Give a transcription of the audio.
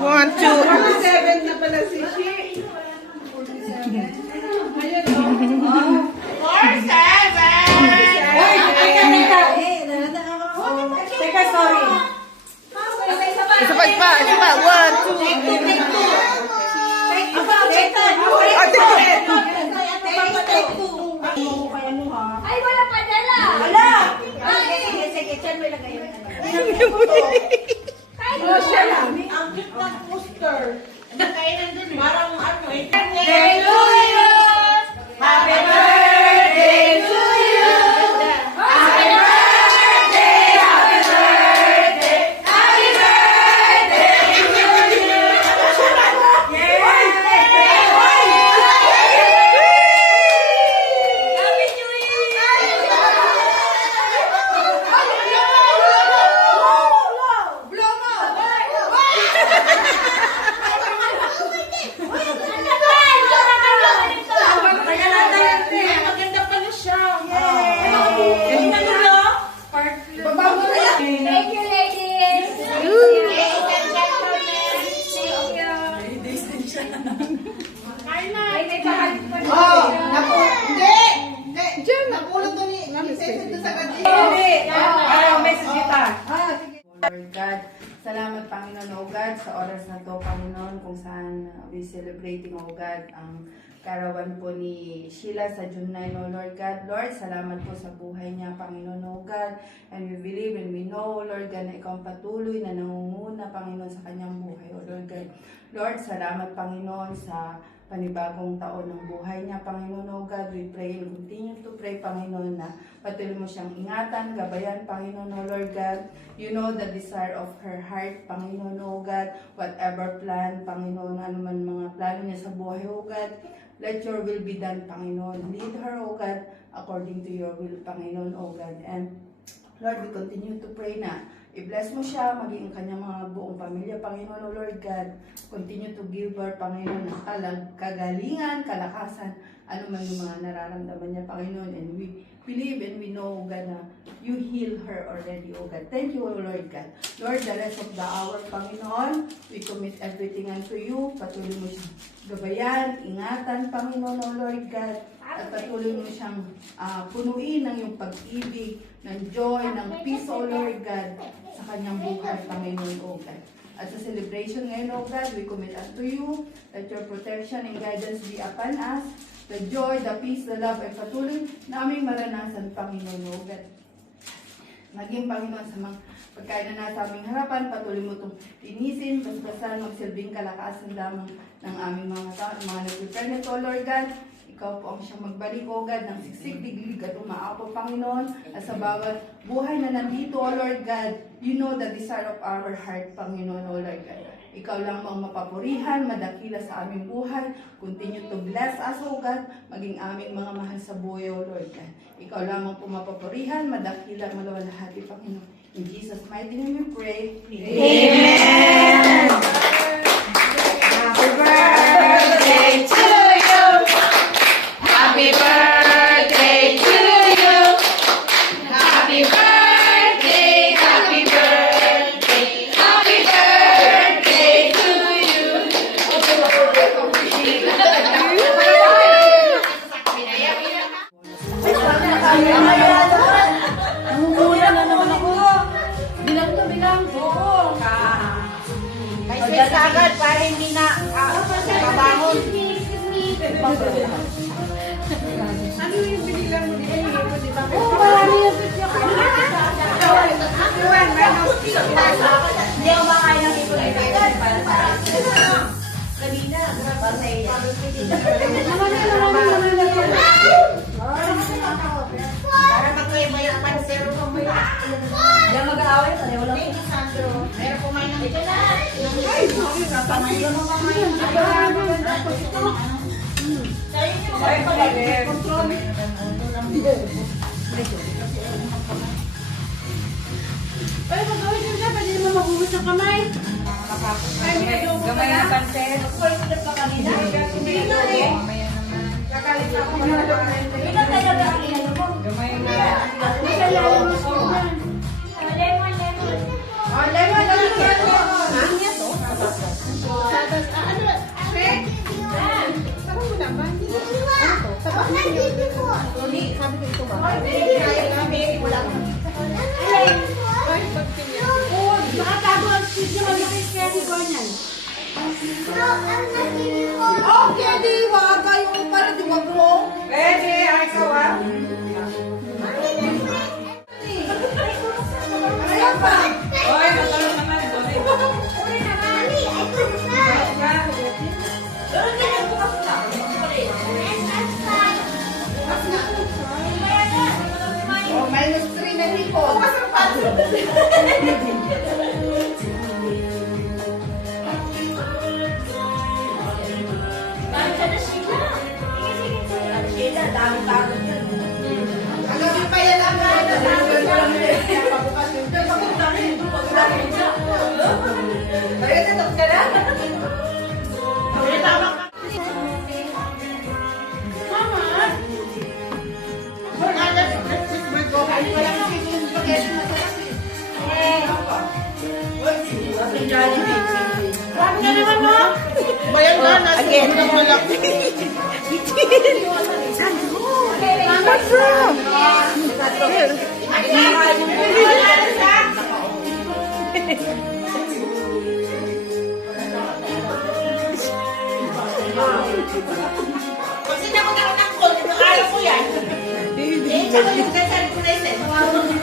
One, two. 7 na pala si Shi. 4, 7. Teka, sorry. Isa pa. 1, 2. Ay, wala pa dala. Wala. Sige, chan mo ilagay yun. Oh, siya lang. Ang cute ng poster. Kainan dun eh. Parang ano eh. Birthday to you. Happy birthday to you. Happy birthday. Happy birthday. Happy birthday to you. Happy New Maganda pala siya. Thank you, ladies. Napulot to ni Session to sa gabi. Lord God, salamat Panginoon, O God, sa oras na to, Panginoon, kung saan we celebrating, O God, ang karawan po ni Sheila sa June 9, O Lord God. Lord, salamat po sa buhay niya, Panginoon, O God, and we believe and we know, O Lord God, na ikaw ang patuloy na nangunguna, Panginoon, sa kanyang buhay, O Lord God. Lord, salamat, Panginoon, sa panibagong taon ng buhay niya, Panginoon, O God. We pray and continue to pray, Panginoon, na patuloy mo siyang ingatan, gabayan, Panginoon, O Lord God. You know the desire of her heart, Panginoon, O God. Whatever plan, Panginoon, ano man mga plano niya sa buhay, O God. Let your will be done, Panginoon. Lead her, O God, according to your will, Panginoon, O God. And Lord, we continue to pray na i-bless mo siya, maging ang kanyang mga buong pamilya, Panginoon, O Lord God. Continue to give her, Panginoon, ng kagalingan, kalakasan, ano man yung mga nararamdaman niya, Panginoon. And we believe and we know, God, na you heal her already, O God. Thank you, O Lord God. Lord, the rest of the hour, Panginoon, we commit everything unto you. Patuloy mo siyang gabayan, ingatan, Panginoon, O Lord God. At patuloy mo siyang punuin ng iyong pag-ibig, ng joy, ng peace, O Lord God, sa kanyang buhay, Panginoon, O God. At sa celebration ngayon, O God, we commit unto you that your protection and guidance be upon us, the joy, the peace, the love, ay patuloy naming maranasan, Panginoon, O God. Maging, Panginoon, sa mga pagkain na nasa aming harapan, patuloy mo itong linisin, basbasan, magsilbing kalakasan lamang ng aming mga tao, mga nag-prepare nito, Lord God. Ikaw po ang siyang magbalik, O God, ng siksik, diglig at umaapo, Panginoon, at sa bawat buhay na nandito, O Lord God, you know the desire of our heart, Panginoon, O Lord God. Ikaw lang ang mapapurihan, madakila sa aming buhay. Continue to bless us, O God, maging aming mga mahal sa buhay, O Lord God. Ikaw lang ang pumapapurihan, madakila, malawalhati, Panginoon. In Jesus' mighty name we pray. Amen. Yan na agad para hindi na kabangon. Ano yung binilang mo din? Oh, marami yung pizza ko. Hindi ako makain ng ito agad para sa kanina. Para sa iya. Para magkaiba yung pansero ko mo yun. Diyan mag-aaway, pareho lang. Thank you, Sandro. Meron kumain ng ito na. Ay, sorry. Kapamayin mo kumain ng ito. Ay, pagalit. Ay, magawin yun siya. Pwede naman magugas ng kamay. Gamay na pansin. Pwede pa kanina. Hindi na eh. Kakalit ako. Ito talaga ang iyan mo. Gamay na. Lemon, lemon. Oh, lemon. Ano yan to? Sarap mo naman. Hindi, sabi ko ito ba? Ay, pagtingin. Okay, di ba? Kayo para di ba bro? Pwede, ay kawa. Ayan pa. Oy, matalo naman. Oh, minus 3 na lipo. Dami-dami yan. Agabi pa yan ang Kaya natok ka na? Kaya tama ka. Bayan ka na. Again. What's wrong? Kasi na magkaroon ng call, ayaw ko yan. Eh, tsaka yung kasari ko na yun.